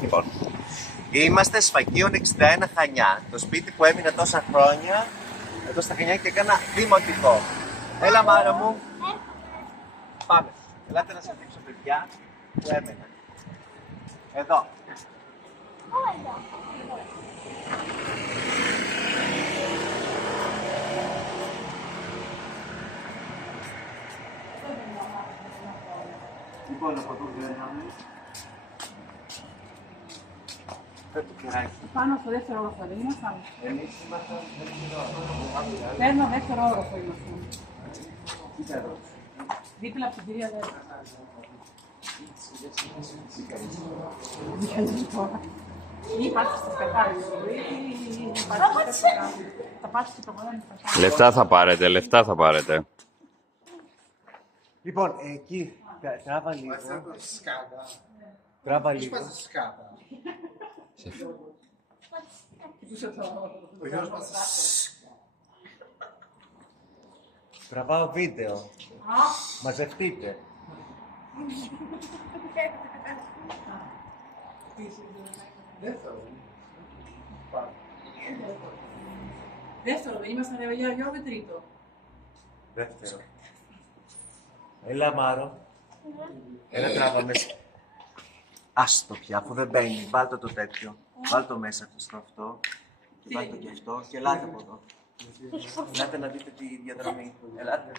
Λοιπόν, είμαστε Σφακίων 61 Χανιά. Το σπίτι που έμεινε τόσα χρόνια εδώ στα Χανιά και έκανα δημοτικό. Έλα Μάρα μου. Πάμε. Ελάτε να σας δείξω παιδιά που έμενα. Εδώ. Λοιπόν, από εδώ βγαίναμε. Πάνω στο δεύτερο όροφο δεν ήμασταν. Εμείς ήμασταν Παίρνω δεύτερο όροφο ήμασταν. Κοίτα εδώ. Δίπλα από την κυρία Δέλτα. Υπάρχει στις κατάλληλες ή θα πάσεις και το γονένι. Λεφτά θα πάρετε, λεφτά θα πάρετε. Λοιπόν, εκεί τράβα λίγο. Τράβα λίγο. Τραβάω βίντεο. Μαζευτείτε. Δεύτερο, δεν ήμασταν για με τρίτο. Δεύτερο. Έλα Μάρο. Έλα τράβα μέσα. Άστο πια, αφού δεν μπαίνει. Βάλτε το τέτοιο. Βάλτε το μέσα στο αυτό. Και βάλτε και αυτό. Και ελάτε από εδώ. Ελάτε να δείτε τη διαδρομή. Ελάτε.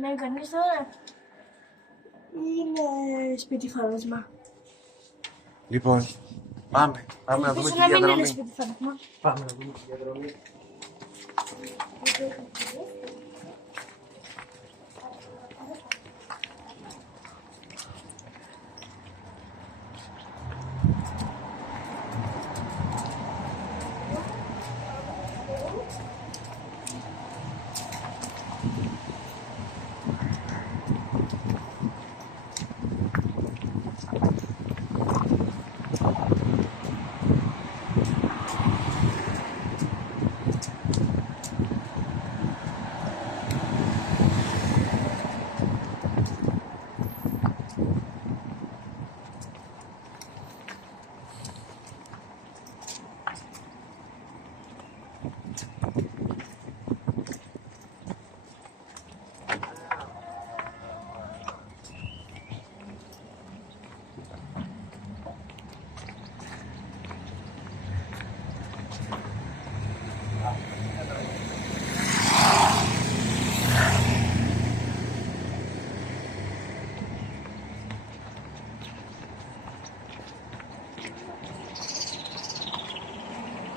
Ναι, κανείς τώρα είναι σπίτι φάρμασμα. Λοιπόν, πάμε να δούμε τη να μην είναι διαδρομή. σπίτι φάρμασμα. Πάμε να δούμε τη διαδρομή.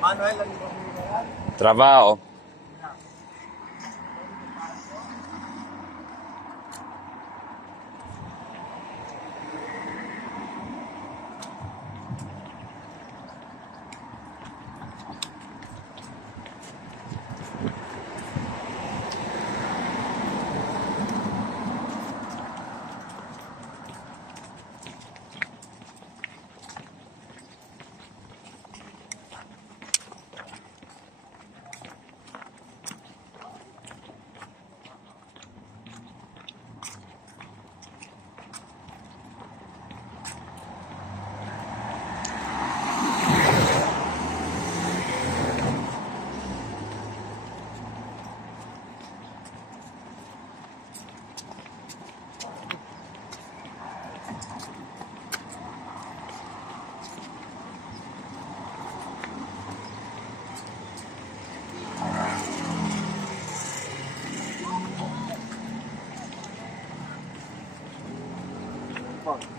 Μάνο, έλα λίγο. Τραβάω.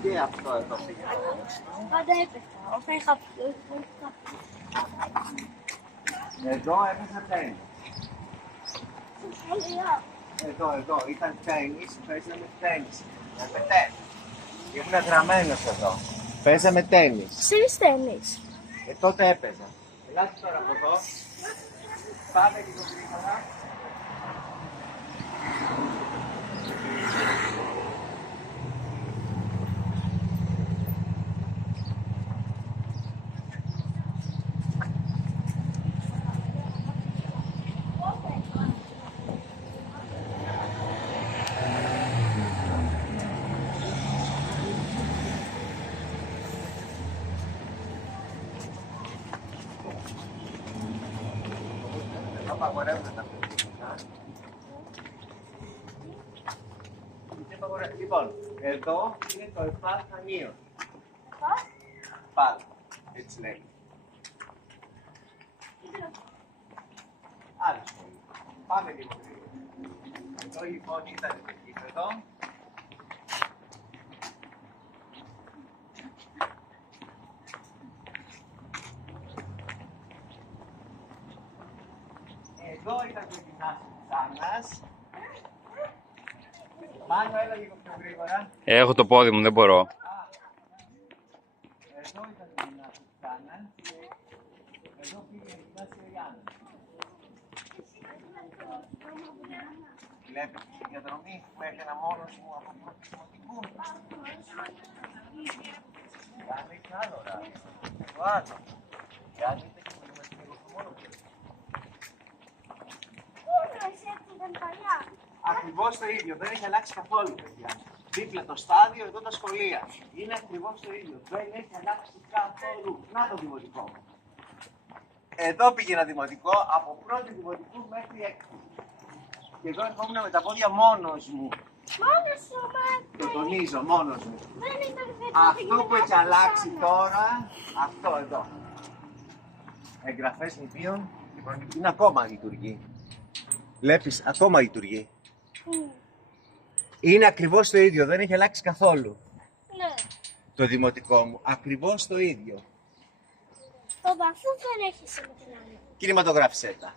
Και αυτό εδώ πήγε. Πάντα έπεφτα. Όταν είχα Εδώ έπεσε τένις. Εδώ, ήταν τένις, παίζαμε τένις. Έπετε. Ήμουν γραμμένος εδώ. Παίζαμε τένις. Ξέρεις τένις. Τότε έπαιζα. Ελάτε τώρα από εδώ. Πάμε λίγο γρήγορα. απαγορεύονται τα αυτοκίνητα. Λοιπόν, εδώ είναι το Εφάλχανείο. Πάλι, έτσι λέει. Άλλη σχολή. Πάμε λίγο γρήγορα. Εδώ λοιπόν ήταν το γήπεδο. Εδώ ήταν το γυμνάσιο της Άννας. Μάνο, έλα λίγο πιο γρήγορα. Έχω το πόδι μου, δεν μπορώ. Εδώ ήταν το γυμνάσιο της Άννας και εδώ πήγε το γυμνάσιο η Άννα. Βλέπεις τη διαδρομή που έκανα μόνος μου από το δημοτικού. Η Άννα είχε άλλο ράδι. Το άλλο. Η Άννα ήταν και πολύ μεγάλο στο μόνο του. Ακριβώς το ίδιο, δεν έχει αλλάξει καθόλου, παιδιά. Δίπλα το στάδιο, εδώ τα σχολεία. Είναι ακριβώς το ίδιο, δεν έχει αλλάξει καθόλου. Να το δημοτικό. Εδώ πήγαινα δημοτικό, από πρώτη δημοτικού μέχρι έκτη. Και εδώ ερχόμουν με τα πόδια μόνος μου. Μόνος σου, Το τονίζω, μόνος μου. δεν ήταν Αυτό που έχει αλλάξει τώρα, αυτό εδώ. Εγγραφές νηπίων και προνηπίων ακόμα λειτουργεί. Βλέπεις, ακόμα λειτουργεί. Είναι ακριβώς το ίδιο, δεν έχει αλλάξει καθόλου Ναι. το δημοτικό μου. Ακριβώς το ίδιο. Το βαθύ δεν έχει συμμετοχή. Κινηματογράφησέ τα.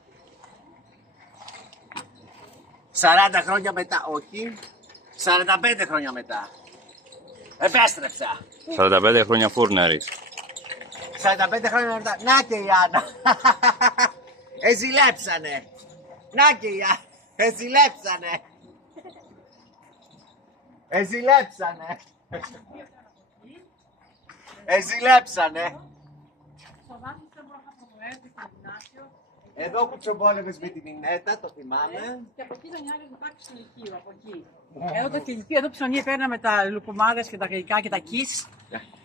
40 χρόνια μετά, όχι. 45 χρόνια μετά. Επέστρεψα. 45 χρόνια φούρναρης. 45 χρόνια μετά. Να και η Άννα. Εζηλέψανε. Να και η Άννα. Εζηλέψανε. Εζηλέψανε. Εζηλέψανε. Στο βάθος δεν μπορώ να απογορεύεται στο γυμνάσιο. Εδώ που τσομπόλευες με την Ινέτα, το θυμάμαι. Και από εκεί ήταν οι άλλες διδάξεις στο Λυκείο, από εκεί. Εδώ το Λυκείο, εδώ ψωνί παίρναμε τα λουκουμάδες και τα γλυκά και τα κις.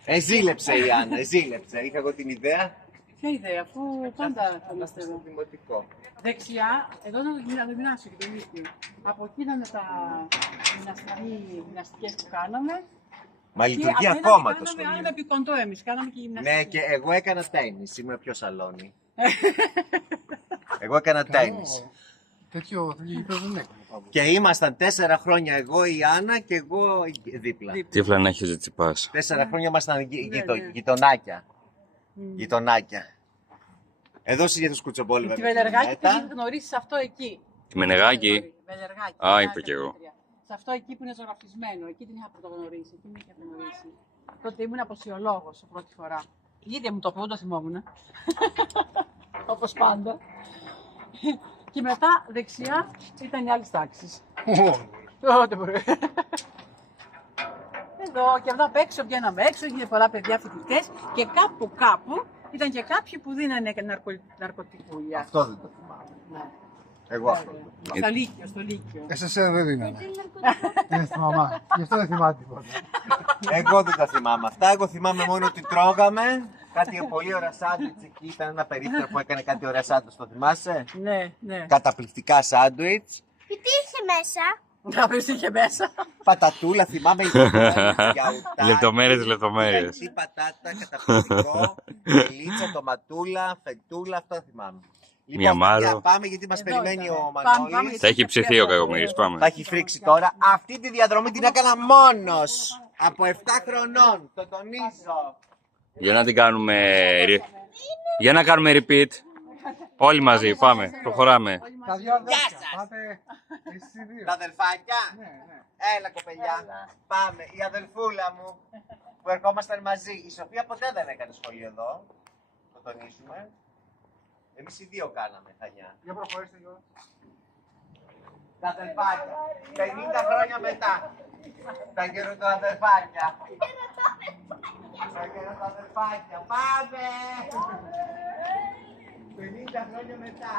Εζήλεψε η Άννα, εζήλεψε. Είχα εγώ την ιδέα. Ποια ιδέα, αφού πάντα θα είμαστε Στο εδώ. δημοτικό. Δεξιά, εδώ ήταν το γυμνάσιο και το Λύκειο. Από εκεί ήταν τα γυμναστικές που κάναμε. Μα Και λειτουργεί απέναντι ακόμα το κάναμε σχολείο. άλλο επικοντό εμείς, κάναμε και γυμναστική. Ναι, και εγώ έκανα τένις. Ήμουν πιο σαλόνι. Εγώ έκανα τένις. Τέτοιο γήπεδο δεν έκανε Παύλο. Και ήμασταν 4 χρόνια εγώ, η Άννα και εγώ δίπλα. Τι φλανά έχεις τσιπάς. 4 χρόνια ήμασταν ναι. γειτονάκια. Γειτονάκια. Εδώ συνήθως κουτσομπόλευα Τη με την Βελεργάκη Ινέτα. την γνωρίσεις αυτό εκεί. Τη Μενεγάκη. Βελεργάκη. Α, μια είπε κι εγώ. καθηγήτρια. Σε αυτό εκεί που είναι ζωγραφισμένο, εκεί την είχα πρωτογνωρίσει, εκεί με είχε γνωρίσει. Τότε ήμουν αποσιολόγος πρώτη φορά. Η ίδια μου το είπε, δεν το θυμόμουν. Όπως πάντα. Και μετά δεξιά ήταν οι άλλες τάξεις. Δεν μπορεί. Εδώ και εδώ απ' έξω βγαίναμε έξω, είχε πολλά παιδιά φοιτητές και κάπου ήταν και κάποιοι που δίνανε ναρκωτικούλια. Αυτό δεν το θυμάμαι. Ναι. Εγώ αυτό. δεν το θυμάμαι. Στο Λύκειο. SSR δεν δίνανε. Είναι στη μαμά. Γι' αυτό δεν θυμάται τίποτα. Εγώ δεν τα θυμάμαι αυτά. Εγώ θυμάμαι μόνο ότι τρώγαμε. Κάτι πολύ ωραία σάντουιτς εκεί. Ήταν ένα περίπτερο που έκανε κάτι ωραία σάντουιτς. Το θυμάσαι? Ναι, ναι. Καταπληκτικά σάντουιτς. Τι είχε μέσα. Να βρεις τι είχε μέσα. Πατατούλα, θυμάμαι. Λεπτομέρειες. Τι πατάτα, καταπληκτικό. Μελίτσα, τοματούλα, φετούλα. Αυτό θυμάμαι. Μια μάρο. παιδιά, πάμε γιατί μας Εδώ περιμένει ήτανε. ο Πάμε, Μανώλης. Θα έχει ψηθεί ο Κακομοίρης, Θα πάμε. έχει φρίξει τώρα. Αυτή τη διαδρομή την έκανα μόνος. Από 7 χρονών. Το τονίζω. Για να την κάνουμε... Για να κάνουμε repeat. Όλοι μαζί, πάμε, προχωράμε. Τα δυο αδέρφια. σας. Πάτε εσείς οι δύο. Τα αδελφάκια. Ναι, ναι. Έλα κοπελιά. Πάμε. Η αδελφούλα μου που ερχόμασταν μαζί. Η Σοφία ποτέ δεν έκανε σχολείο εδώ. Το τονίσουμε. Εμείς οι δύο κάναμε χανιά. Για προχωρήστε Γιώργο. Τα αδελφάκια. 50 χρόνια μετά. Τα γεροντοαδελφάκια. Τα γεροντοαδελφάκια. Πάμε. 50 χρόνια μετά.